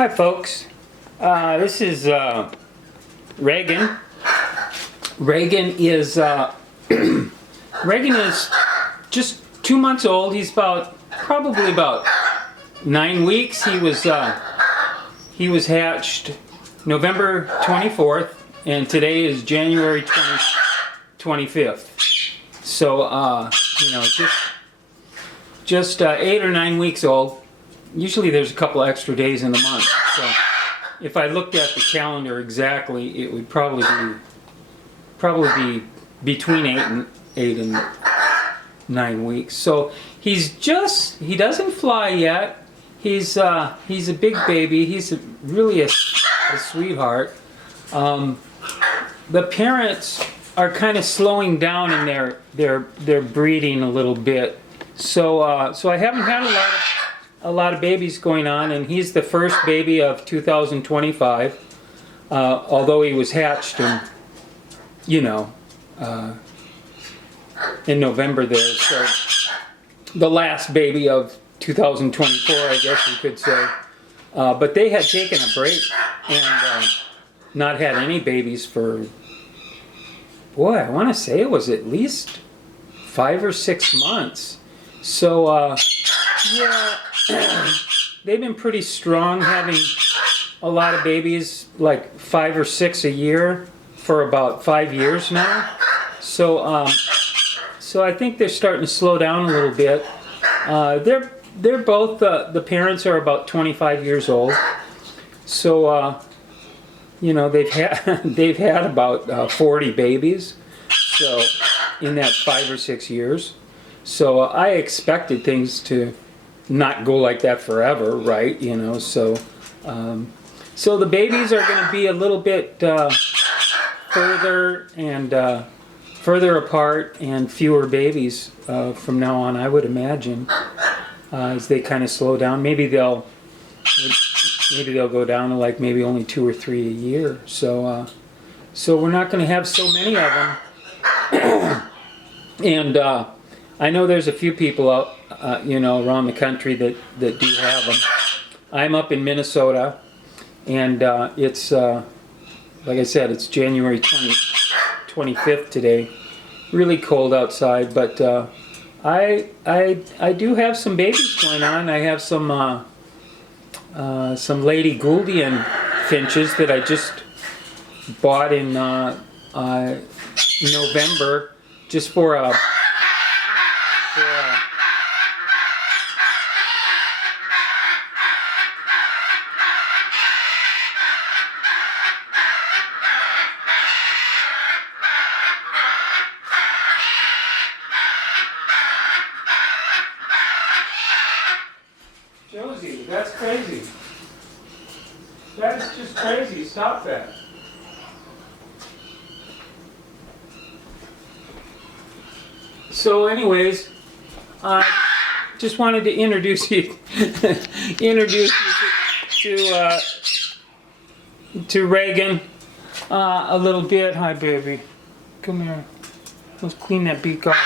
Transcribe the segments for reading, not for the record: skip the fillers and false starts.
Hi folks, this is Reagan. Reagan is Reagan is just 2 months old. He's probably about 9 weeks. He was hatched November 24th, and today is January 25th. So just 8 or 9 weeks old. Usually there's a couple extra days in the month, so if I looked at the calendar exactly, it would probably be between 8 and 9 weeks. So he doesn't fly yet. He's a big baby. He's really a sweetheart. The parents are kind of slowing down in their breeding a little bit. So I haven't had a lot of babies going on, and he's the first baby of 2025, although he was hatched in November there. So the last baby of 2024, I guess you could say. But they had taken a break and not had any babies for, boy, I want to say it was at least 5 or 6 months. So yeah, they've been pretty strong, having a lot of babies, like 5 or 6 a year for about 5 years now. So so I think they're starting to slow down a little bit. They're both, the parents are about 25 years old. So they've had about 40 babies. So in that 5 or 6 years. So I expected things to not go like that forever, right? So the babies are going to be a little bit further apart, and fewer babies from now on, I would imagine, as they kind of slow down. Maybe they'll go down to like maybe only 2 or 3 a year. So we're not going to have so many of them. And I know there's a few people out, around the country that do have them. I'm up in Minnesota, and it's, like I said, it's January 25th today. Really cold outside, but I do have some babies going on. I have some Lady Gouldian finches that I just bought in November, just for a Josie, that's crazy. That is just crazy. Stop that. So anyways, I just wanted to introduce you to Reagan a little bit. Hi, baby. Come here. Let's clean that beak off.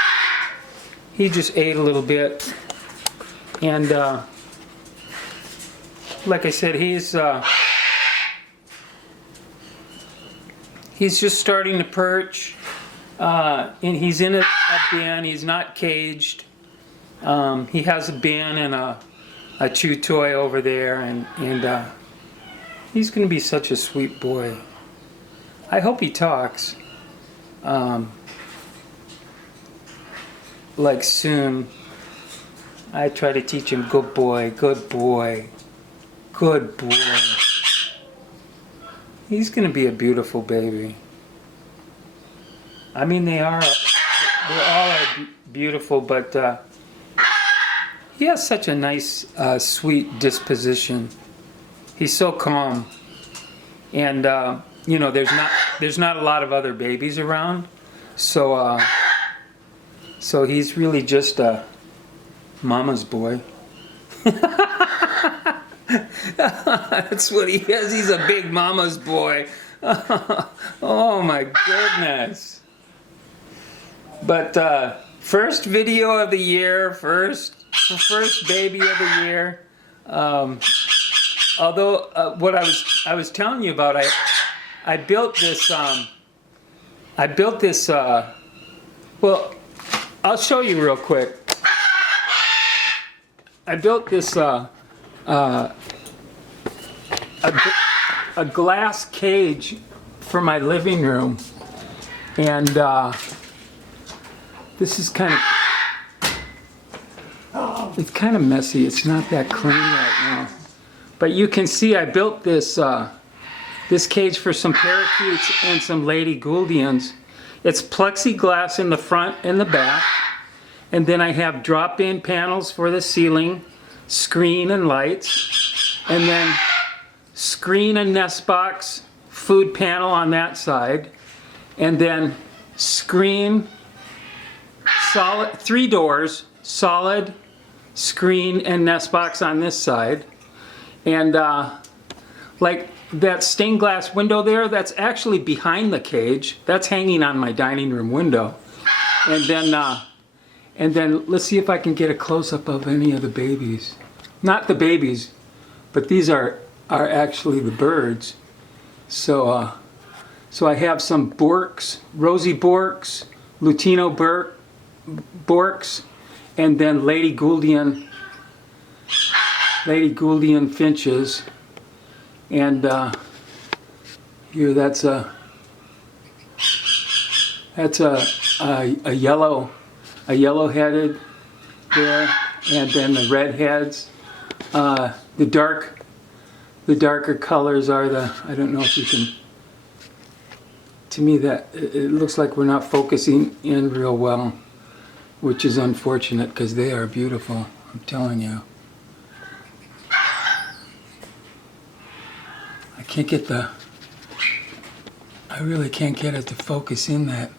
He just ate a little bit. And like I said, he's just starting to perch. And he's in a bin. He's not caged. He has a bin and a chew toy over there, and he's going to be such a sweet boy. I hope he talks. Like soon. I try to teach him, good boy, good boy, good boy. He's going to be a beautiful baby. I mean, they all are beautiful, but he has such a nice, sweet disposition. He's so calm, and there's not a lot of other babies around, so he's really just a mama's boy. That's what he is. He's a big mama's boy. Oh my goodness. But first video of the year, first baby of the year. Although what I was telling you about, I built this. Well, I'll show you real quick. I built this a glass cage for my living room, and this is it's kind of messy. It's not that clean right now, but you can see I built this this cage for some parakeets and some lady gouldians. It's plexiglass in the front and the back, and then I have drop-in panels for the ceiling, screen and lights, and then screen and nest box, food panel on that side, and then screen, solid, 3 doors, solid, screen and nest box on this side. And like that stained glass window there, that's actually behind the cage. That's hanging on my dining room window. And then let's see if I can get a close-up of any of the babies. Not the babies, but these are actually the birds. So so I have some Borks, Rosy Borks, Lutino Borks, and then Lady Gouldian finches. And here that's a yellow-headed there, and then the redheads. The darker colors are the, I don't know if you can, to me that, it looks like we're not focusing in real well, which is unfortunate because they are beautiful, I'm telling you. I really can't get it to focus in that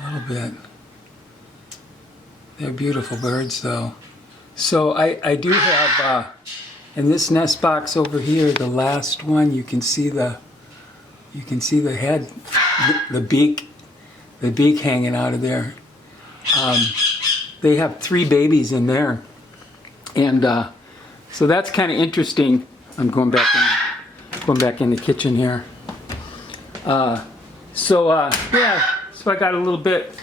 a little bit. They're beautiful birds though. So I do have, in this nest box over here, the last one, you can see the head, the beak hanging out of there. They have 3 babies in there, and so that's kind of interesting. I'm going back in the kitchen here. Yeah, so I got a little bit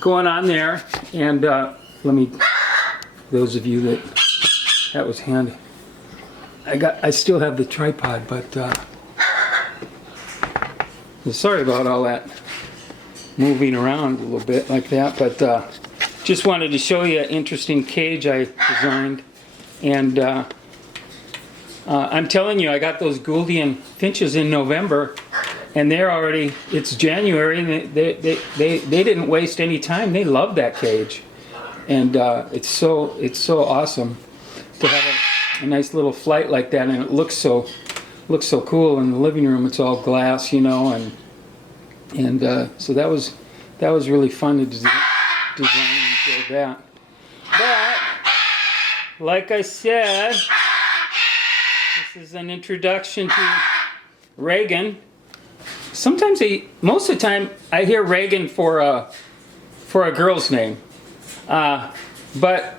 going on there, and let me, those of you that was handy. I still have the tripod, but sorry about all that moving around a little bit like that, but just wanted to show you an interesting cage I designed. And I'm telling you, I got those Gouldian finches in November, and they're already, it's January, and they didn't waste any time. They love that cage, and it's so awesome to have a nice little flight like that, and it looks so cool in the living room. It's all glass, you know, and so that was really fun to design and build that. But like I said, this is an introduction to Reagan. Sometimes most of the time I hear Reagan for a girl's name, but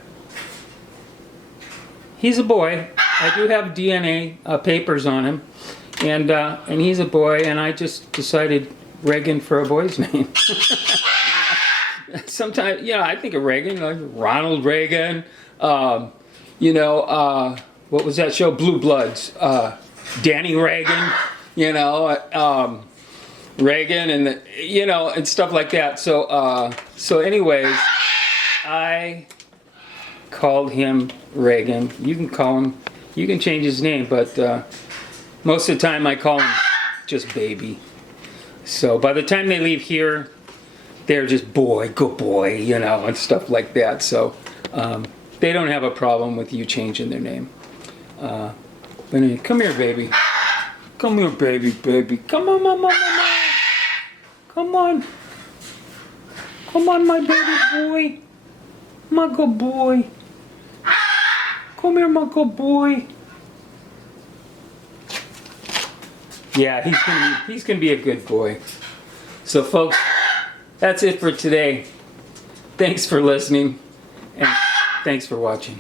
he's a boy. I do have DNA papers on him, and he's a boy, and I just decided Reagan for a boy's name. Sometimes, you know, I think of Reagan, like Ronald Reagan. You know, what was that show? Blue Bloods. Danny Reagan. You know, Reagan, and you know, and stuff like that. So, anyways, I called him Reagan. You can call him. You can change his name, but most of the time I call him just baby. So by the time they leave here, they're just boy, good boy, you know, and stuff like that. So they don't have a problem with you changing their name. But anyway, come here, baby. Come here, baby. Come on, mama. Come on. Come on, my baby boy. My good boy. Come here, my good boy. Yeah, he's gonna be a good boy. So, folks, that's it for today. Thanks for listening, and thanks for watching.